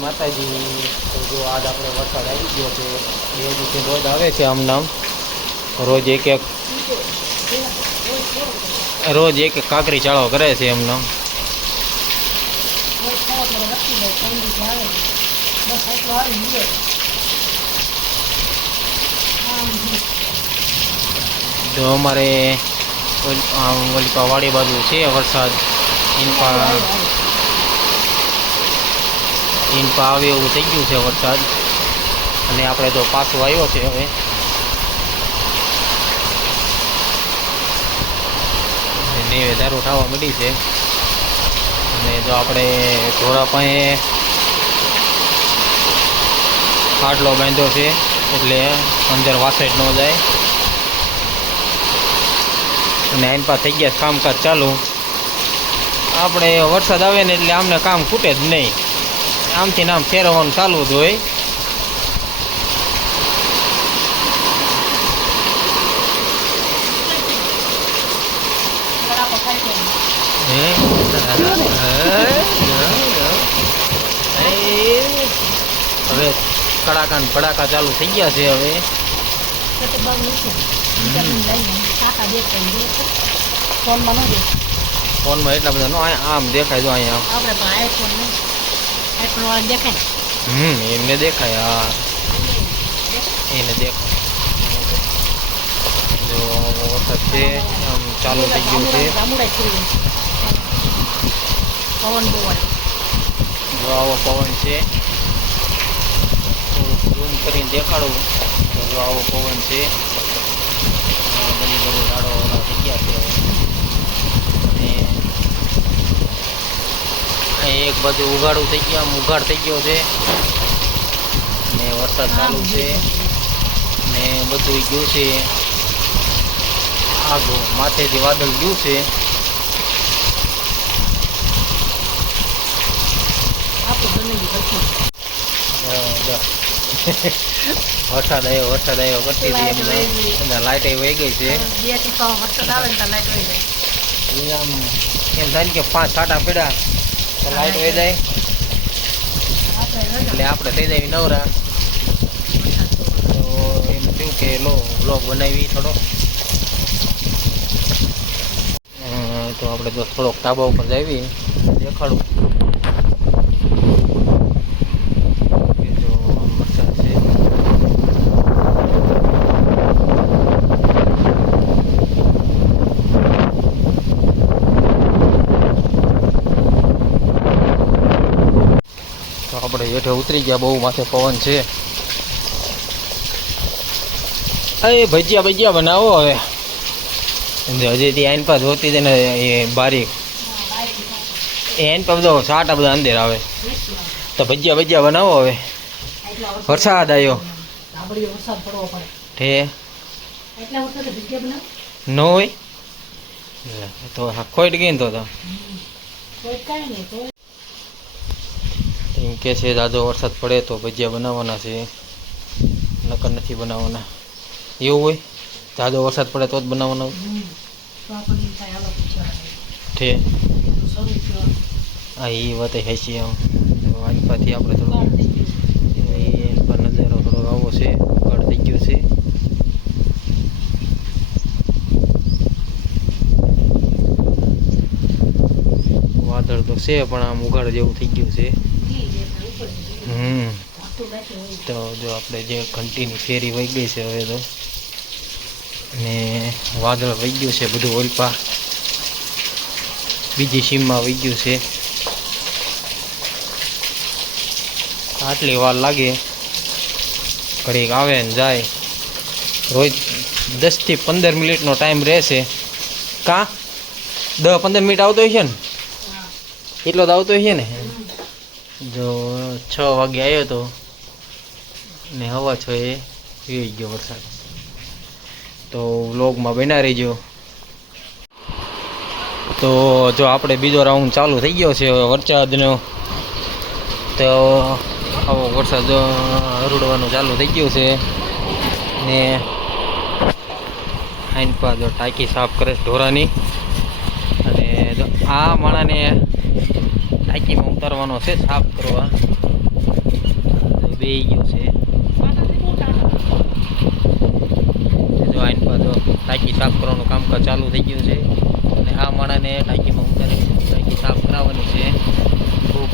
માતાજી. તો જો આજ આપણે વરસાદ આવી ગયો છે. 2 દિવસથી રોજ આવે છે આમ નામ. રોજ એક કાંકરી ચાળો કરે છે એમનો. તો અમારે ઓલી વાડી બાજુ છે વરસાદ. ઇનપા આવે એવું થઈ ગયું છે વરસાદ. અને આપણે તો પાછો આવ્યો છે હવે. નેવે દારૂ થવા મળી છે. અને જો આપણે ઢોરા પાસે ખાટલો બાંધ્યો છે એટલે અંદર વાસેટ ન જાય. અને આઈન પા થઈ ગયા કામકાજ ચાલુ. આપણે વરસાદ આવે ને એટલે આમને કામ ખૂટે જ નહીં. આમથી આમ ફેરવવાનું ચાલુ જ હોય. હવે કડાકા ને ભડાકા ચાલુ થઈ ગયા છે હવે. ફોનમાં એટલા બધા નો આમ દેખાય. જો અહીંયા એમને દેખાય. હા એને દેખાય. જો વરસાદ છે આમ ચાલુ થઈ ગયું છે. જો આવો પવન છે. ઝૂમ કરીને દેખાડું તો જો આવો પવન છે. બધી ઝાડો થઈ ગયા છે. અને એક બાજુ ઉઘાડું થઈ ગયા, ઉઘાડ થઈ ગયો છે. ને વરસાદ ચાલુ છે. ને બધું ગયું છે આગળ. માથેથી વાદળ ગયું છે. વરસાદ આવ્યો કરતી હતી લાઈટ વહી ગઈ છે. આમ એમ થાય કે 5 છાંટા પડ્યા તો લાઈટ વહી જાય એટલે આપણે થઈ જાય નવરા. તો એમ થયું કે વ્લોગ બનાવી થોડો. તો આપણે તો થોડોક ધાબા ઉપર જઈએ દેખાડું. આપણે હેઠે ઉતરી ગયા. બહુ માથે પવન છે. એ ભજીયા બનાવો હવે. હજી થી આઈન પા જોતી હતી ને એ બારીક એન પા બધો સાટા બધા અંદર આવે. તો ભજીયા બનાવો હવે. વરસાદ આવ્યો ઠે ન હોય તો ખોટ ગઈ ને તો એમ કે છે દાદો વરસાદ પડે તો ભજીયા બનાવવાના છે, નકર નથી બનાવવાના. એવું હોય? દાદો વરસાદ પડે તો જ બનાવવાના છે. હા એ વાત હેસી. વાંચવાથી આપણે થોડો નજારો થોડો આવો છે. ઉઘાડ થઈ ગયો છે. વાદળ તો છે પણ આમ ઉઘાડ જેવું થઈ ગયું છે. તો જો આપણે જે ઘંટીની ફેરી વહી ગઈ છે હવે તો. ને વાદળ વહી ગયું છે બધું. ઓલપા બીજી સીમમાં વહી ગયું છે. આટલી વાર લાગે, ઘડીક આવે ને જાય. રોજ 10 થી 15 મિનિટનો ટાઈમ રહેશે. કાં 10-15 મિનિટ આવતો હોય છે ને? એટલો તો આવતો હોય છે ને. જો 6 વાગે આવ્યો હતો ને હવા 6 એ વહી ગયો વરસાદ. તો વ્લોગમાં બના રહીજો. તો જો આપણે બીજો રાઉન્ડ ચાલુ થઈ ગયો છે વરસાદનો. તો આવો વરસાદ હરુડવાનું ચાલુ થઈ ગયું છે. ને આઈન પા જો ટાંકી સાફ કરે છે ઢોરાની. અને આ માણાને ટાંકીમાં ઉતારવાનો છે સાફ કરવા. બેહી ગયો છે. જો આઈન પર જો ટાંકી સાફ કરવાનું કામકાજ ચાલુ થઈ ગયું છે અને આ માણસને ટાંકીમાં ઉતારી ટાંકી સાફ કરાવવાની છે. ખૂબ